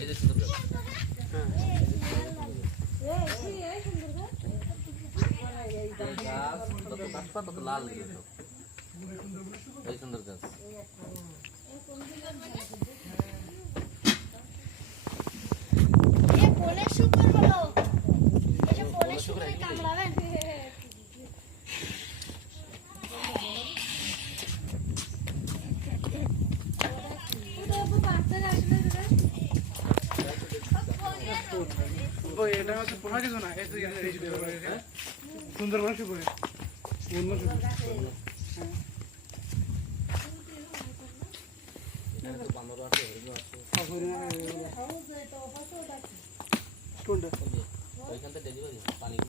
এই যে সুন্দর গাছ। গাছ তত লাল এই সুন্দর গাছ। এটা হচ্ছে পোহা কিছু না, সুন্দর করে শুকোয় অন্য ওইখান থেকে ডেলিভারি পানি